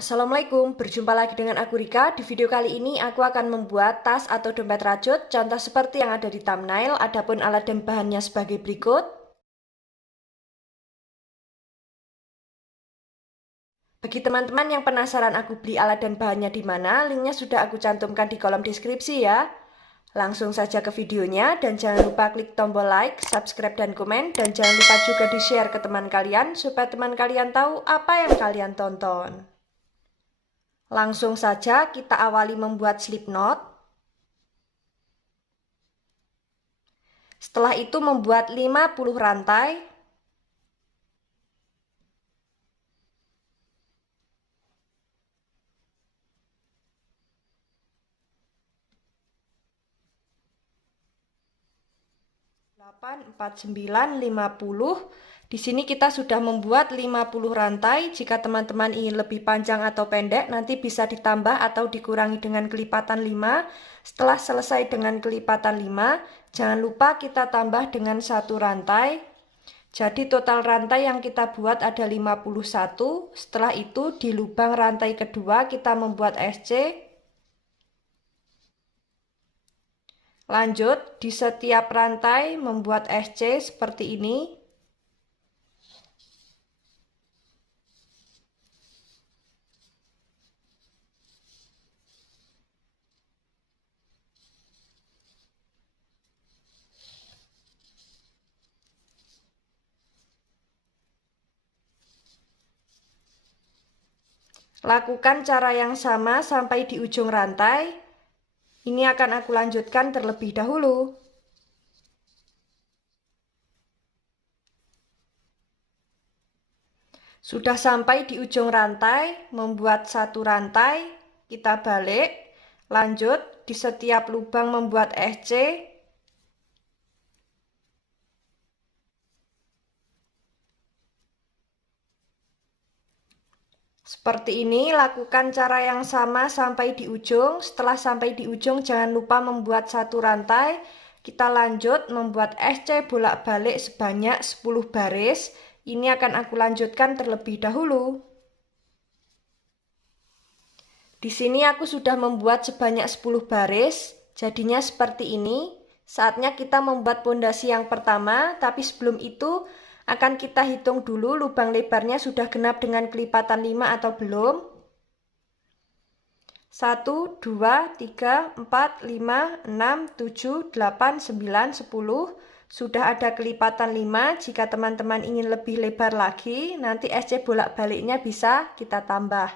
Assalamualaikum, berjumpa lagi dengan aku Rika. Di video kali ini aku akan membuat tas atau dompet rajut, contoh seperti yang ada di thumbnail, adapun alat dan bahannya sebagai berikut. Bagi teman-teman yang penasaran aku beli alat dan bahannya di mana, linknya sudah aku cantumkan di kolom deskripsi ya. Langsung saja ke videonya dan jangan lupa klik tombol like, subscribe dan komen, dan jangan lupa juga di-share ke teman kalian supaya teman kalian tahu apa yang kalian tonton. Langsung saja kita awali membuat slip knot. Setelah itu membuat 50 rantai. Delapan, 4, 9, 50. Di sini kita sudah membuat 50 rantai. Jika teman-teman ingin lebih panjang atau pendek, nanti bisa ditambah atau dikurangi dengan kelipatan 5. Setelah selesai dengan kelipatan 5, jangan lupa kita tambah dengan 1 rantai. Jadi total rantai yang kita buat ada 51. Setelah itu di lubang rantai kedua kita membuat SC. Lanjut, di setiap rantai membuat SC seperti ini. Lakukan cara yang sama sampai di ujung rantai. Ini akan aku lanjutkan terlebih dahulu. Sudah sampai di ujung rantai, membuat 1 rantai, kita balik. Lanjut, di setiap lubang membuat SC. Seperti ini, lakukan cara yang sama sampai di ujung. Setelah sampai di ujung, jangan lupa membuat 1 rantai. Kita lanjut membuat SC bolak-balik sebanyak 10 baris. Ini akan aku lanjutkan terlebih dahulu. Di sini aku sudah membuat sebanyak 10 baris. Jadinya seperti ini. Saatnya kita membuat pondasi yang pertama, tapi sebelum itu akan kita hitung dulu lubang lebarnya sudah genap dengan kelipatan 5 atau belum. 1, 2, 3, 4, 5, 6, 7, 8, 9, 10. Sudah ada kelipatan 5. Jika teman-teman ingin lebih lebar lagi, nanti SC bolak-baliknya bisa kita tambah.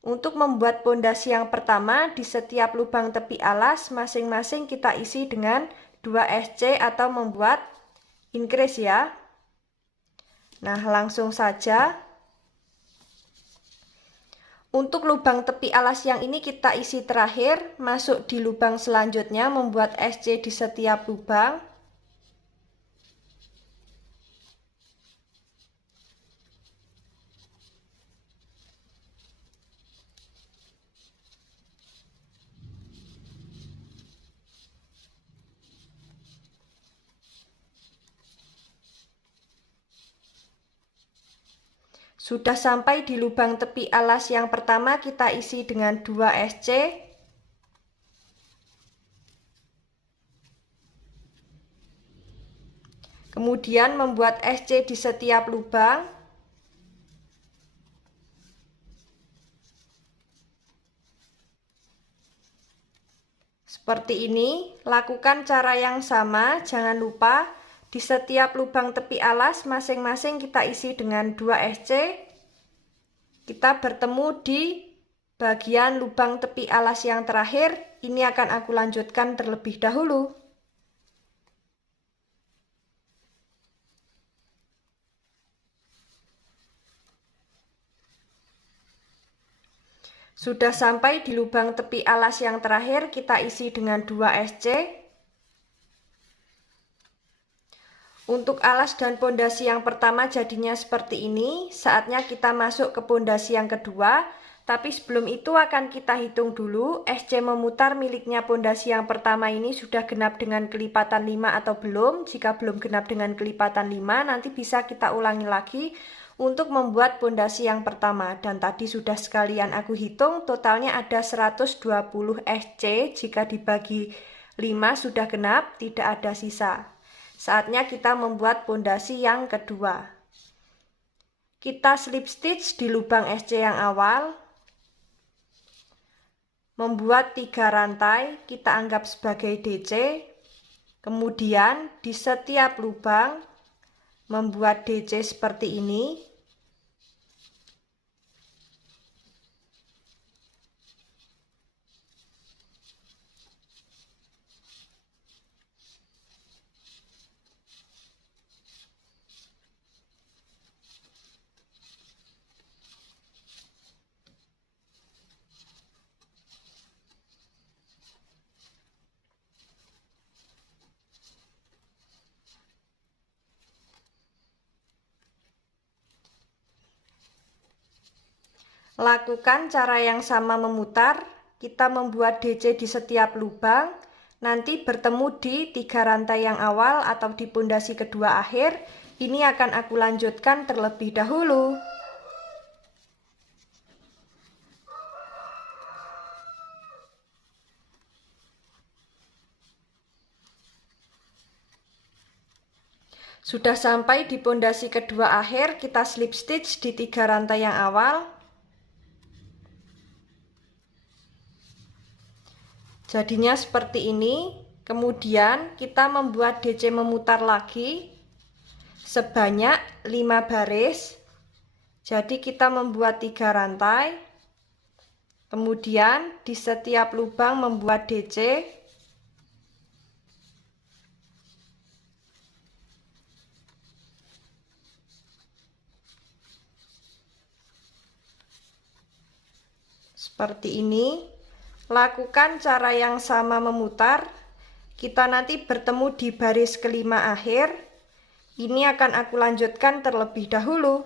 Untuk membuat pondasi yang pertama, di setiap lubang tepi alas masing-masing kita isi dengan 2 SC atau membuat increase ya. Nah, langsung saja. Untuk lubang tepi alas yang ini kita isi terakhir, masuk di lubang selanjutnya membuat SC di setiap lubang. Sudah sampai di lubang tepi alas yang pertama, kita isi dengan 2 SC. Kemudian membuat SC di setiap lubang. Seperti ini, lakukan cara yang sama, jangan lupa. Di setiap lubang tepi alas masing-masing kita isi dengan 2 SC. Kita bertemu di bagian lubang tepi alas yang terakhir. Ini akan aku lanjutkan terlebih dahulu. Sudah sampai di lubang tepi alas yang terakhir, kita isi dengan 2 SC. Untuk alas dan pondasi yang pertama jadinya seperti ini. Saatnya kita masuk ke pondasi yang kedua. Tapi sebelum itu akan kita hitung dulu SC memutar miliknya pondasi yang pertama ini sudah genap dengan kelipatan 5 atau belum. Jika belum genap dengan kelipatan 5, nanti bisa kita ulangi lagi untuk membuat pondasi yang pertama. Dan tadi sudah sekalian aku hitung, totalnya ada 120 SC. Jika dibagi 5 sudah genap, tidak ada sisa. Saatnya kita membuat pondasi yang kedua. Kita slip stitch di lubang SC yang awal, membuat 3 rantai, kita anggap sebagai DC. Kemudian di setiap lubang membuat DC seperti ini. Lakukan cara yang sama memutar, kita membuat DC di setiap lubang, nanti bertemu di 3 rantai yang awal atau di pondasi kedua akhir. Ini akan aku lanjutkan terlebih dahulu. Sudah sampai di pondasi kedua akhir, kita slip stitch di 3 rantai yang awal. Jadinya seperti ini. Kemudian kita membuat DC memutar lagi sebanyak 5 baris. Jadi kita membuat 3 rantai. Kemudian di setiap lubang membuat DC. Seperti ini. Lakukan cara yang sama memutar. Kita nanti bertemu di baris kelima akhir. Ini akan aku lanjutkan terlebih dahulu.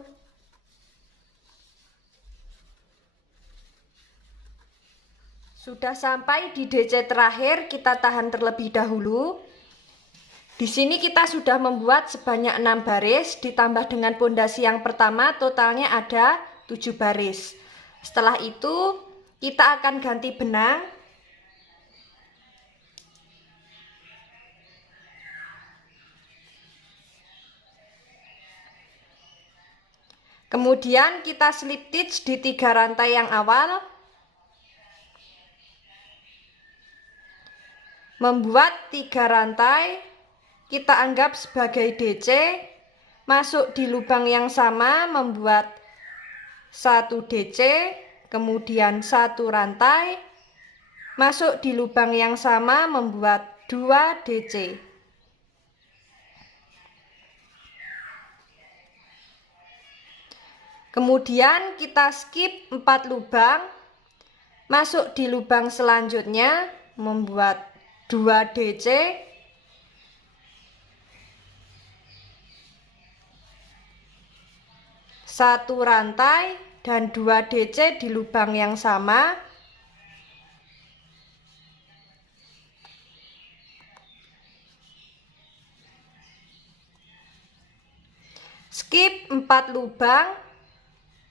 Sudah sampai di DC terakhir, kita tahan terlebih dahulu. Di sini kita sudah membuat sebanyak 6 baris, ditambah dengan pondasi yang pertama, totalnya ada 7 baris. Setelah itu, kita akan ganti benang. Kemudian kita slip stitch di 3 rantai yang awal. Membuat 3 rantai, kita anggap sebagai DC. Masuk di lubang yang sama, membuat 1 DC. Kemudian 1 rantai, masuk di lubang yang sama, membuat 2 DC. Kemudian kita skip 4 lubang, masuk di lubang selanjutnya, membuat 2 DC. Satu rantai dan 2 DC di lubang yang sama. Skip 4 lubang,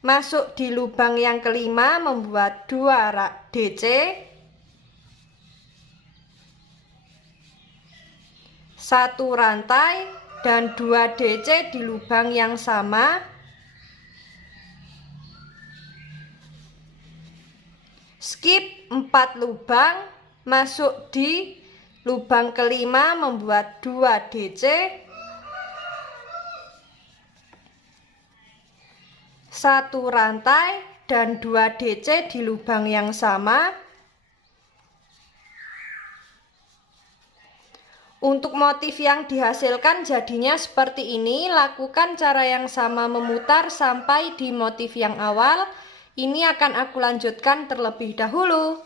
masuk di lubang yang kelima, membuat 2 DC. Satu rantai dan 2 DC di lubang yang sama. Skip 4 lubang, masuk di lubang kelima, membuat 2 DC. Satu rantai dan 2 DC di lubang yang sama. Untuk motif yang dihasilkan jadinya seperti ini. Lakukan cara yang sama memutar sampai di motif yang awal. Ini akan aku lanjutkan terlebih dahulu.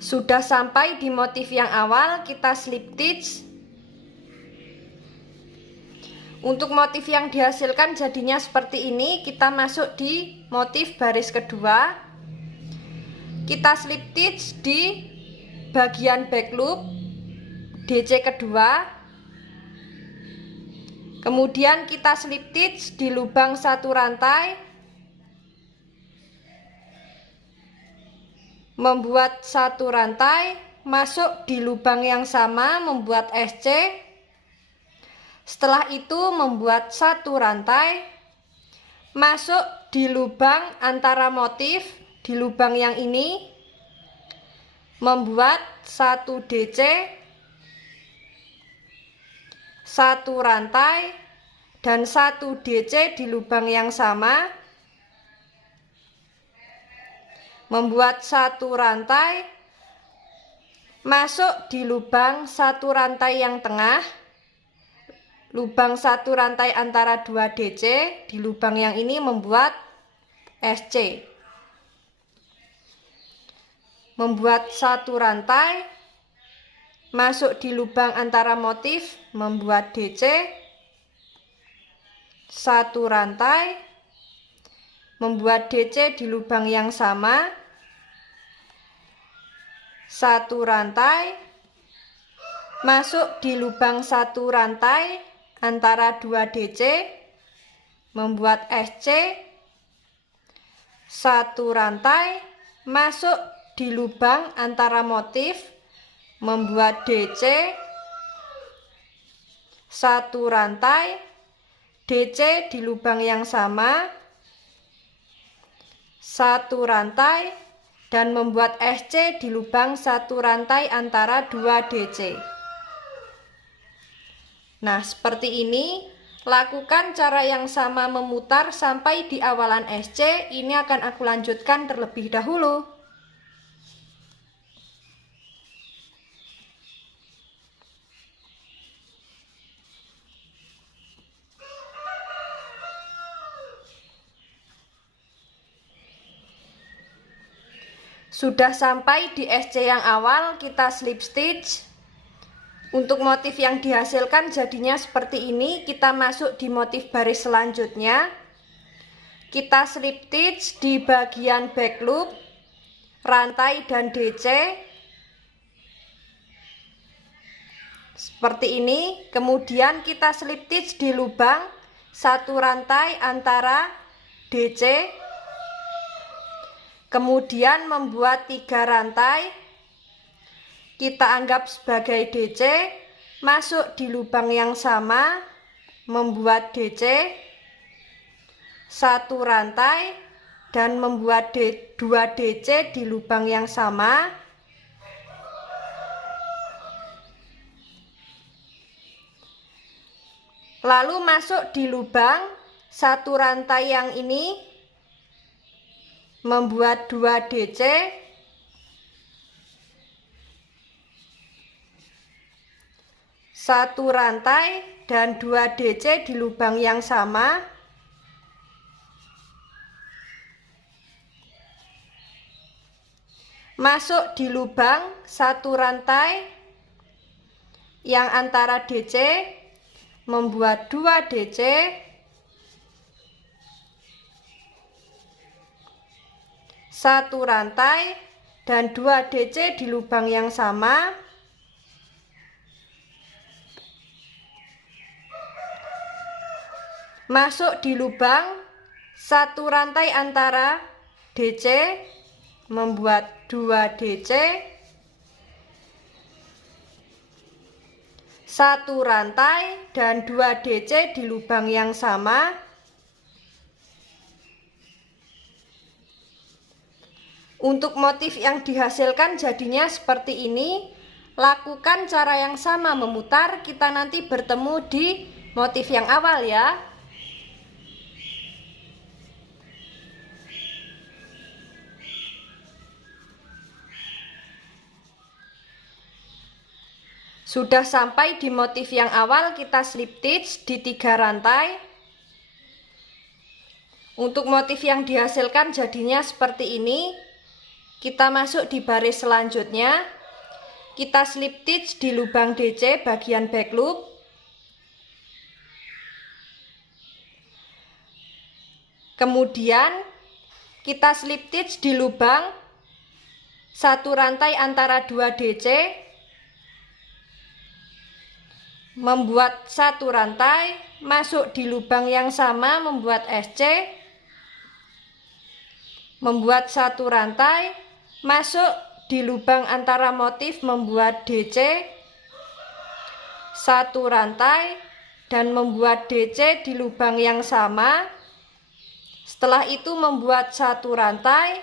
Sudah sampai di motif yang awal, kita slip stitch. Untuk motif yang dihasilkan jadinya seperti ini. Kita masuk di motif baris kedua. Kita slip stitch di bagian back loop DC kedua. Kemudian kita slip stitch di lubang satu rantai, membuat satu rantai, masuk di lubang yang sama, membuat SC. Setelah itu membuat satu rantai, masuk di lubang antara motif, di lubang yang ini, membuat satu DC, satu rantai, dan satu DC di lubang yang sama, membuat satu rantai, masuk di lubang satu rantai yang tengah, lubang satu rantai antara 2 DC, di lubang yang ini membuat SC. Membuat satu rantai, masuk di lubang antara motif, membuat DC, satu rantai, membuat DC di lubang yang sama, satu rantai, masuk di lubang satu rantai antara 2 DC, membuat SC, satu rantai, masuk di lubang antara motif, membuat DC, satu rantai, DC di lubang yang sama, satu rantai, dan membuat SC di lubang satu rantai antara 2 DC. Nah, seperti ini. Lakukan cara yang sama memutar sampai di awalan SC. Ini akan aku lanjutkan terlebih dahulu. Sudah sampai di SC yang awal, kita slip stitch. Untuk motif yang dihasilkan jadinya seperti ini. Kita masuk di motif baris selanjutnya. Kita slip stitch di bagian back loop, rantai dan DC. Seperti ini. Kemudian kita slip stitch di lubang satu rantai antara DC. Kemudian membuat 3 rantai. Kita anggap sebagai DC, masuk di lubang yang sama, membuat DC, satu rantai, dan membuat 2 DC di lubang yang sama. Lalu masuk di lubang satu rantai yang ini, membuat 2 DC, satu rantai, dan 2 DC di lubang yang sama. Masuk di lubang satu rantai yang antara DC, membuat 2 DC, satu rantai, dan 2 DC di lubang yang sama. Masuk di lubang satu rantai antara DC, membuat 2 DC, satu rantai, dan 2 DC di lubang yang sama. Untuk motif yang dihasilkan jadinya seperti ini. Lakukan cara yang sama memutar. Kita nanti bertemu di motif yang awal ya. Sudah sampai di motif yang awal, kita slip stitch di 3 rantai. Untuk motif yang dihasilkan jadinya seperti ini. Kita masuk di baris selanjutnya. Kita slip stitch di lubang DC bagian back loop. Kemudian kita slip stitch di lubang satu rantai antara 2 DC, membuat satu rantai, masuk di lubang yang sama membuat SC, membuat satu rantai, masuk di lubang antara motif membuat DC, satu rantai, dan membuat DC di lubang yang sama. Setelah itu membuat satu rantai,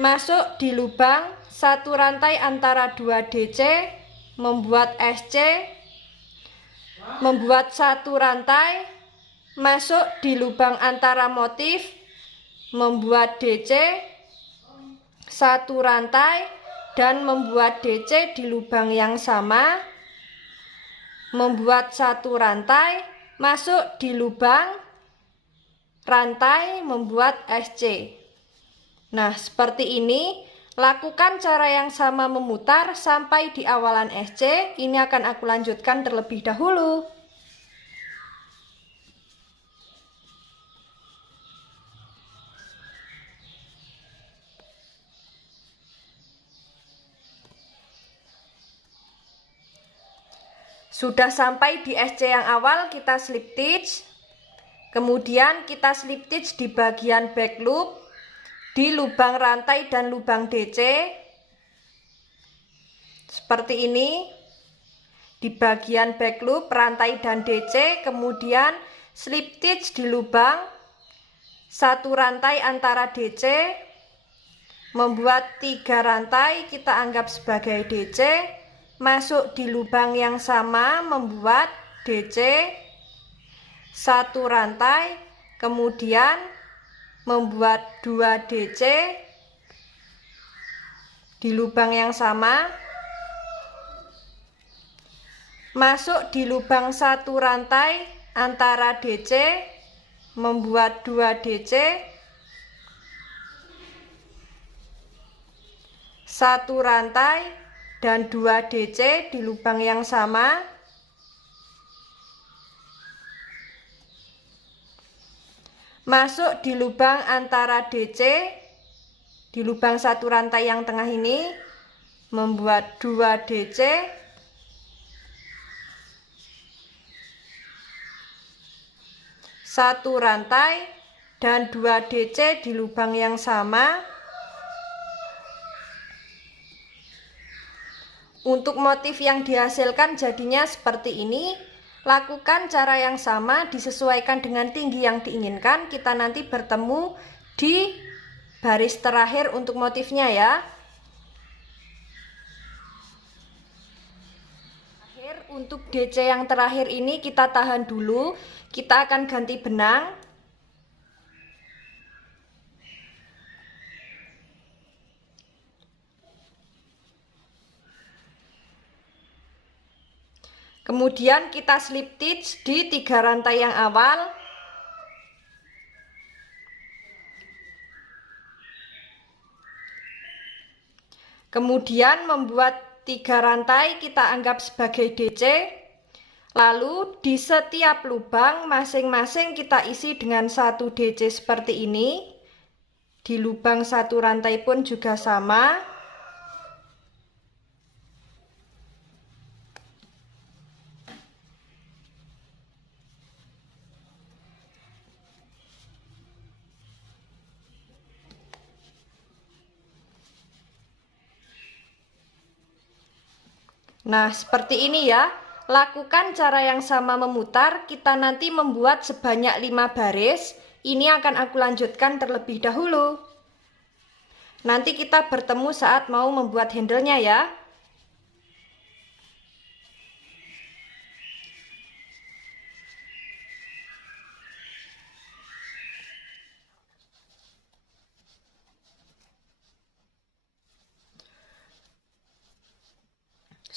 masuk di lubang satu rantai antara 2 DC, membuat SC, membuat satu rantai, masuk di lubang antara motif, membuat DC, satu rantai, dan membuat DC di lubang yang sama, membuat satu rantai, masuk di lubang rantai, membuat SC. Nah, seperti ini. Lakukan cara yang sama memutar sampai di awalan SC. Ini akan aku lanjutkan terlebih dahulu. Sudah sampai di SC yang awal, kita slip stitch. Kemudian kita slip stitch di bagian back loop, di lubang rantai dan lubang DC. Seperti ini. Di bagian back loop, rantai dan DC, kemudian slip stitch di lubang satu rantai antara DC, membuat 3 rantai, kita anggap sebagai DC, masuk di lubang yang sama, membuat DC, satu rantai, kemudian membuat 2 DC di lubang yang sama, masuk di lubang satu rantai antara DC, membuat 2 DC, satu rantai, dan 2 DC di lubang yang sama. Masuk di lubang antara DC, di lubang satu rantai yang tengah ini, membuat 2 DC, satu rantai, dan 2 DC di lubang yang sama. Untuk motif yang dihasilkan jadinya seperti ini. Lakukan cara yang sama, disesuaikan dengan tinggi yang diinginkan. Kita nanti bertemu di baris terakhir untuk motifnya ya. Untuk DC yang terakhir ini kita tahan dulu. Kita akan ganti benang. Kemudian kita slip stitch di 3 rantai yang awal. Kemudian membuat 3 rantai, kita anggap sebagai DC. Lalu di setiap lubang masing-masing kita isi dengan 1 DC seperti ini. Di lubang satu rantai pun juga sama. Nah, seperti ini ya. Lakukan cara yang sama memutar. Kita nanti membuat sebanyak 5 baris. Ini akan aku lanjutkan terlebih dahulu. Nanti kita bertemu saat mau membuat handle-nya ya.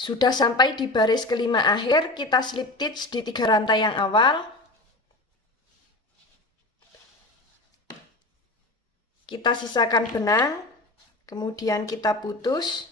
Sudah sampai di baris kelima akhir, kita slip stitch di 3 rantai yang awal. Kita sisakan benang, kemudian kita putus.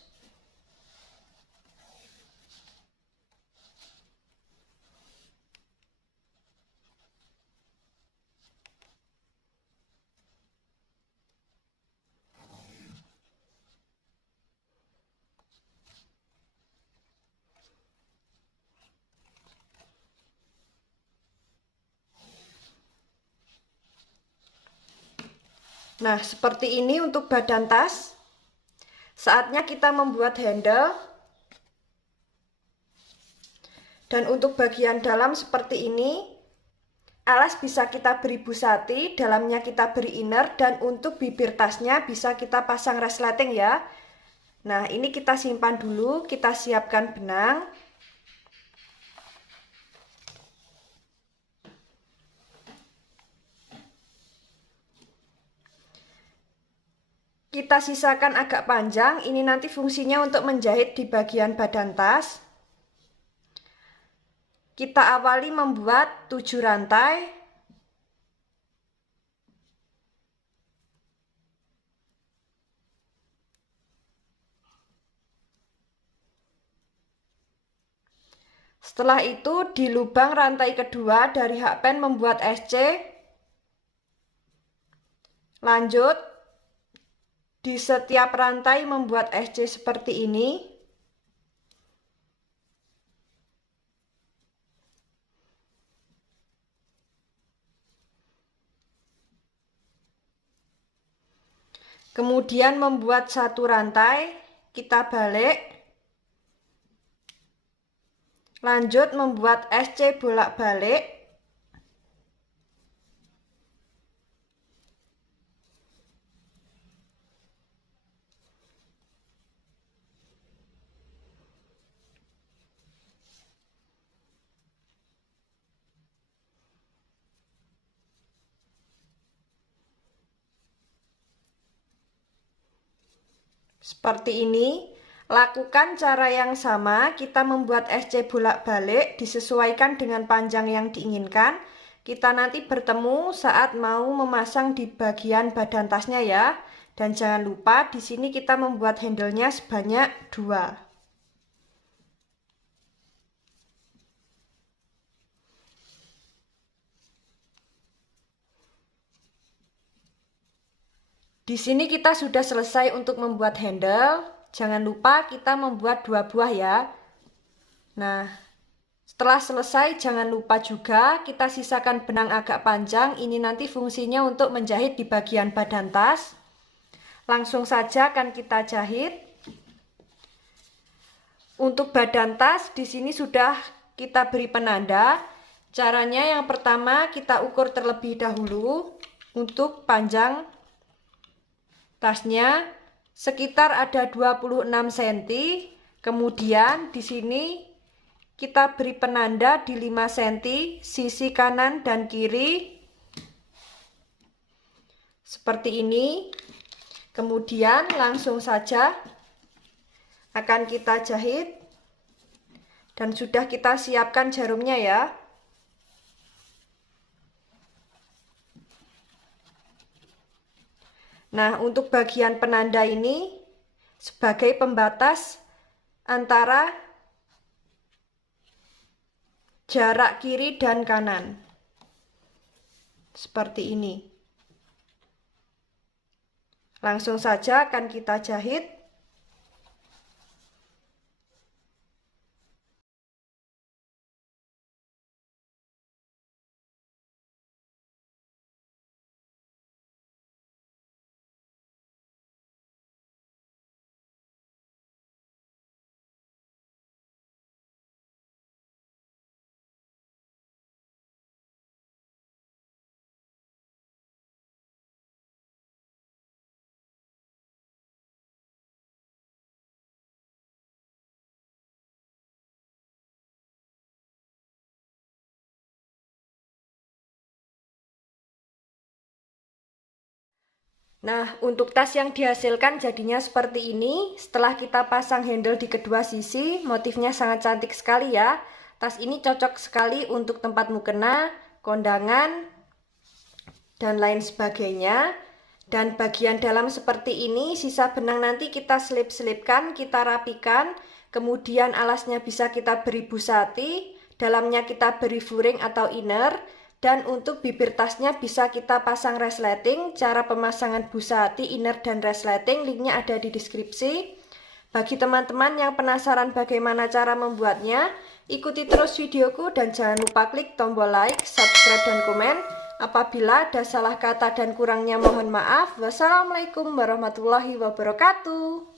Nah, seperti ini untuk badan tas. Saatnya kita membuat handle. Dan untuk bagian dalam seperti ini. Alas bisa kita beri busati, dalamnya kita beri inner, dan untuk bibir tasnya bisa kita pasang resleting ya. Nah, ini kita simpan dulu, kita siapkan benang. Kita sisakan agak panjang, ini nanti fungsinya untuk menjahit di bagian badan tas. Kita awali membuat 7 rantai. Setelah itu di lubang rantai kedua dari hakpen membuat SC. Lanjut di setiap rantai membuat SC seperti ini. Kemudian membuat satu rantai, kita balik. Lanjut membuat SC bolak-balik. Seperti ini, lakukan cara yang sama, kita membuat SC bolak-balik, disesuaikan dengan panjang yang diinginkan. Kita nanti bertemu saat mau memasang di bagian badan tasnya ya. Dan jangan lupa di sini kita membuat handle-nya sebanyak 2. Di sini kita sudah selesai untuk membuat handle. Jangan lupa kita membuat 2 buah ya. Nah, setelah selesai jangan lupa juga kita sisakan benang agak panjang. Ini nanti fungsinya untuk menjahit di bagian badan tas. Langsung saja akan kita jahit. Untuk badan tas di sini sudah kita beri penanda. Caranya yang pertama kita ukur terlebih dahulu untuk panjang tasnya sekitar ada 26 cm. Kemudian di sini kita beri penanda di 5 cm sisi kanan dan kiri. Seperti ini. Kemudian langsung saja akan kita jahit. Dan sudah kita siapkan jarumnya ya. Nah, untuk bagian penanda ini sebagai pembatas antara jarak kiri dan kanan. Seperti ini. Langsung saja akan kita jahit. Nah, untuk tas yang dihasilkan jadinya seperti ini. Setelah kita pasang handle di kedua sisi, motifnya sangat cantik sekali ya. Tas ini cocok sekali untuk tempat mukena, kondangan, dan lain sebagainya. Dan bagian dalam seperti ini, sisa benang nanti kita selip-selipkan, kita rapikan. Kemudian alasnya bisa kita beri busati, dalamnya kita beri furing atau inner. Dan untuk bibir tasnya bisa kita pasang resleting. Cara pemasangan busati, inner, dan resleting linknya ada di deskripsi. Bagi teman-teman yang penasaran bagaimana cara membuatnya, ikuti terus videoku dan jangan lupa klik tombol like, subscribe, dan komen Apabila ada salah kata dan kurangnya mohon maaf. Wassalamualaikum warahmatullahi wabarakatuh.